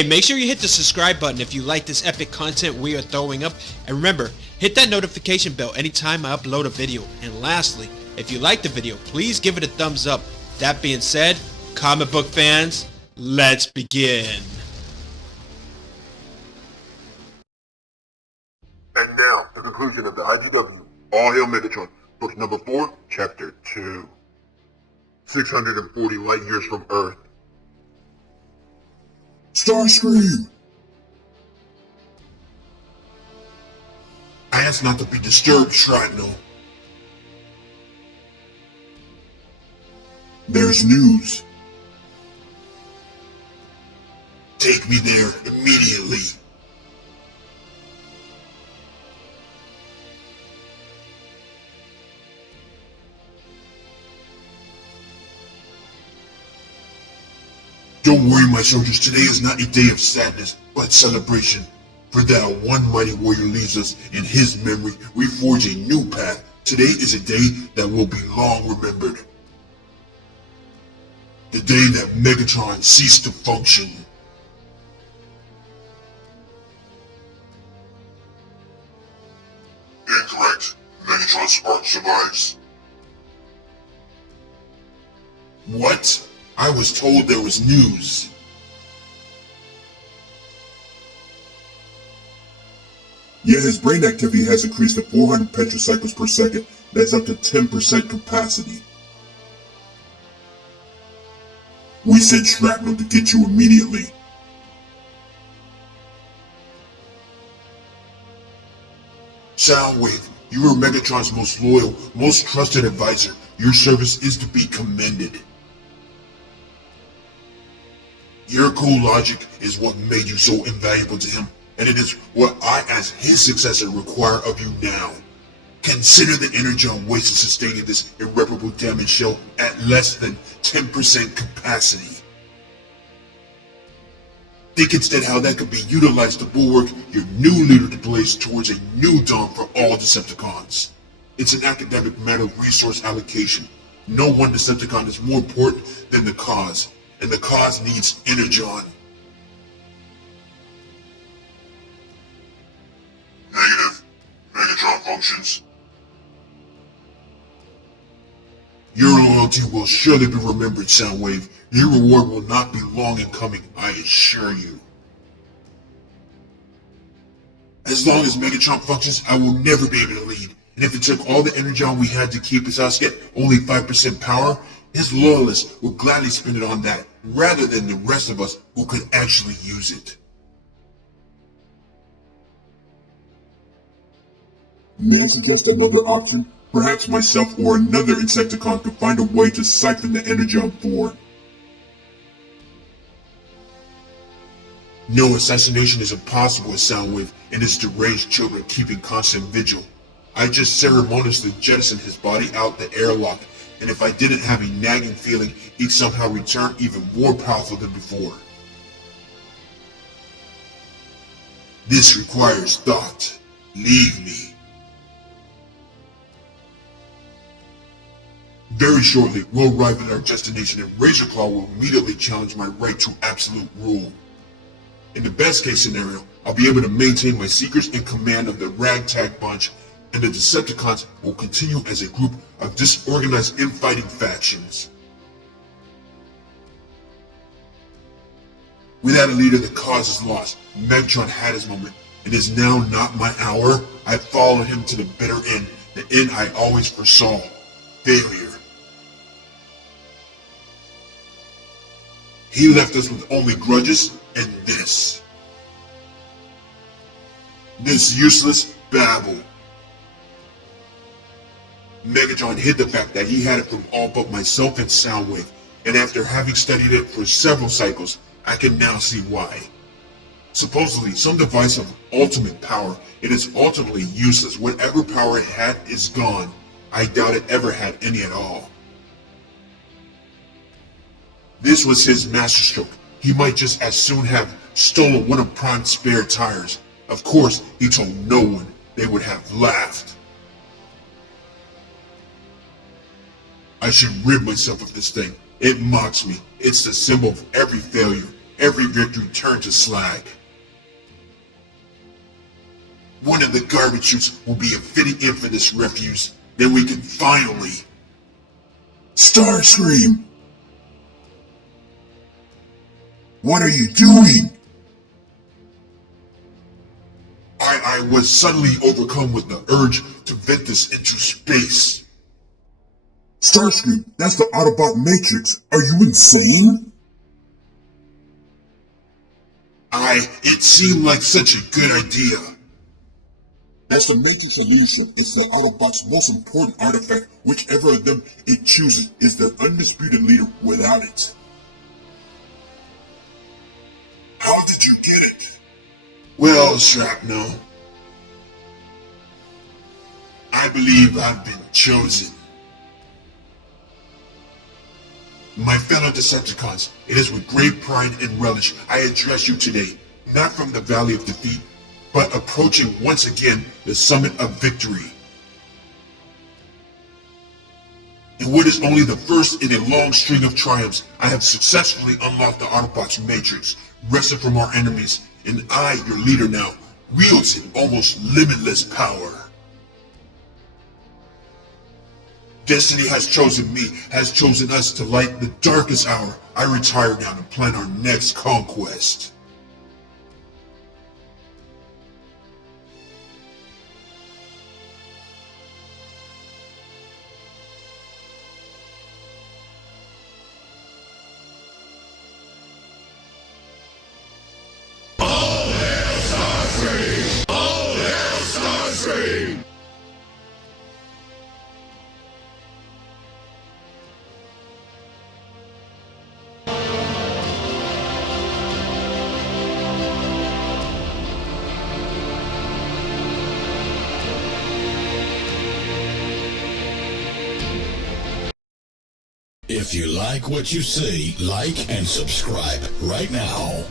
Hey, make sure you hit the subscribe button if you like this epic content we are throwing up. And remember, hit that notification bell anytime I upload a video. And lastly, if you like the video, please give it a thumbs up. That being said, comic book fans, let's begin. And now, the conclusion of the IGW, All Hail Megatron, book number 4, chapter 2. 640 light years from Earth. Starscream! I ask not to be disturbed, Shrapnel. There's news. Take me there immediately. Don't worry, my soldiers, today is not a day of sadness, but celebration. For that one mighty warrior leaves us in his memory, we forge a new path. Today is a day that will be long remembered. The day that Megatron ceased to function. Incorrect. Megatron's spark survives. What? I was told there was news. Yeah, his brain activity has increased to 400 petrocycles per second. That's up to 10% capacity. We sent Shrapnel to get you immediately. Soundwave, you are Megatron's most loyal, most trusted advisor. Your service is to be commended. Your cool logic is what made you so invaluable to him, and it is what I, as his successor, require of you now. Consider the energy on waste of sustaining this irreparable damage shell at less than 10% capacity. Think instead how that could be utilized to bulwark your new leader deploys towards a new dawn for all Decepticons. It's an academic matter of resource allocation. No one Decepticon is more important than the cause. And the cause needs Energon. Negative. Megatron functions. Your loyalty will surely be remembered, Soundwave. Your reward will not be long in coming, I assure you. As long as Megatron functions, I will never be able to lead. And if it took all the Energon we had to keep his house at only 5% power, his loyalists would gladly spend it on that, rather than the rest of us who could actually use it. May I suggest another option? Perhaps myself or another Insecticon could find a way to siphon the energy on board. No, assassination is impossible with Soundwave and his deranged children keeping constant vigil. I just ceremoniously jettisoned his body out the airlock, and if I didn't have a nagging feeling, he'd somehow return even more powerful than before. This requires thought. Leave me. Very shortly, we'll arrive at our destination and Razorclaw will immediately challenge my right to absolute rule. In the best case scenario, I'll be able to maintain my secrets in command of the ragtag bunch, and the Decepticons will continue as a group of disorganized infighting factions. Without a leader, the cause is lost. Megatron had his moment. It is now not my hour. I followed him to the bitter end, the end I always foresaw. Failure. He left us with only grudges and this. This useless babble. Megatron hid the fact that he had it from all but myself and Soundwave, and after having studied it for several cycles, I can now see why. Supposedly, some device of ultimate power, it is ultimately useless. Whatever power it had is gone. I doubt it ever had any at all. This was his masterstroke. He might just as soon have stolen one of Prime's spare tires. Of course, he told no one. They would have laughed. I should rid myself of this thing. It mocks me. It's the symbol of every failure. every victory turned to slag. One of the garbage chutes will be a fitting in for this refuse. Then we can finally... Starscream! What are you doing? I was suddenly overcome with the urge to vent this into space. Starscream, that's the Autobot Matrix. Are you insane? It seemed like such a good idea. That's the Matrix illusion. It's the Autobot's most important artifact. Whichever of them it chooses is the undisputed leader without it. How did you get it? Well, Shrapnel, I believe I've been chosen. My fellow Decepticons, it is with great pride and relish I address you today, not from the Valley of Defeat, but approaching once again the summit of victory. In what is only the first in a long string of triumphs, I have successfully unlocked the Autobots Matrix, wrested from our enemies, and I, your leader now, wields an almost limitless power. Destiny has chosen me, has chosen us to light the darkest hour. I retire now to plan our next conquest. All hail Starscream! All hail Starscream! If you like what you see, like and subscribe right now.